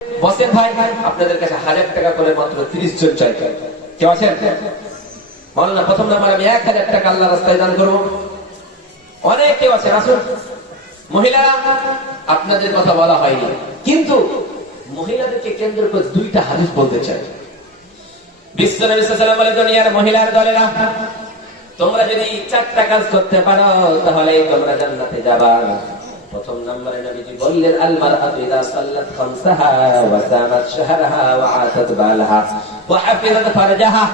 বসেন ভাই, আপনাদের কাছে 1000 টাকা করে মাত্র 30 জন চাই। কেউ আছেন? বলেন না, প্রথম নাম্বার আমি 1000 টাকা আল্লাহর রাস্তায় দান করব। অনেক কেউ আছেন, আসুন। মহিলারা, আপনাদের কথা বলা হয়নি, কিন্তু মহিলাদেরকে কেন্দ্র করে দুইটা হাদিস বলতে চাই। বিশ্ব নবী সাল্লাল্লাহু আলাইহি ওয়াসাল্লাম বলে, দুনিয়ার মহিলার দলেরা, তোমরা যদি 4টা কাজ করতে পারো তাহলে তোমরা জান্নাতে যাবা। প্রথম নম্বরে নবীজি বললেন, আল মারআতু ইযা সাল্লাত খামসাহা ওয়া সামাত শাহরাহা ওয়া আতাত বালাহা ওয়া হাফিজাত ফারজাহা।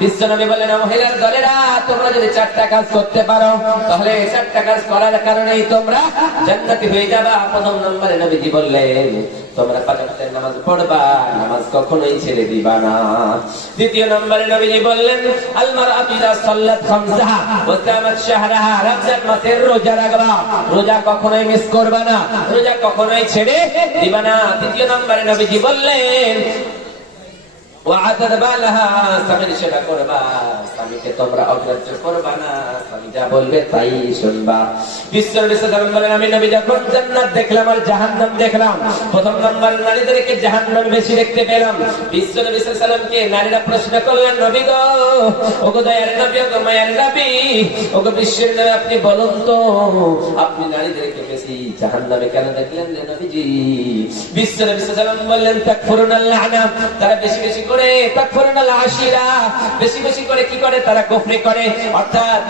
বিশ্ব নবী বললেন, মহিলার দলেরা, তোমরা যদি 4টা কাজ করতে পারো তাহলে 4টা কাজ করার কারণেই তোমরা জান্নাতি হয়ে যাবা। প্রথম নম্বরে নবীজি বললেন, তোমরা 5 ওয়াক্তের নামাজ পড়বা, নামাজ কখনোই ছেড়ে দিবা না। দ্বিতীয় নম্বরে নবীজি বললেন, আল মারআতু ইযা সাল্লাত খামসাহা ওয়া সামাত শাহরাহা, রমজান মাসের রোজা রাখবা, রোজা কখনোই মিস করবা না, রোজা কখনোই ছেড়ে দিবা না। তৃতীয় নম্বরে নবীজি বললেন, ওয়াআতাদ বালাহা, স্বামীর সেবা করবা, স্বামীকে তোমরা অগ্রাহ্য করবা না, স্বামী যা বলবে তাই শুনবা। বিশ্ব নবী সাল্লাল্লাহু আলাইহি ওয়াসাল্লাম বলেন, আমি নবী যখন জান্নাত দেখলাম আর জাহান্নাম দেখলাম, প্রথম নম্বর নারীদেরকে জাহান্নামে বেশি দেখতে পেলাম। বিশ্ব নবী সাল্লাল্লাহু আলাইহি ওয়াসাল্লামকে নারীরা প্রশ্ন করলেন, নবী গো, ওগো দয়ার নবী, ওগো মায়ার নবী, ওগো বিশ্বের নবী, আপনি বলুন তো, আপনি নারীদেরকে বেশি জাহান্নামে কেন দেখলেন রে নবীজি? বিশ্ব নবী সাল্লাল্লাহু আলাইহি ওয়াসাল্লাম বললেন, তাকফুরুনাল লা'না, তারা বেশি বেশি করে তাকফুরুনাল আশিরা, বেশি বেশি করে কি করে? তারা কুফরি করে, অর্থাৎ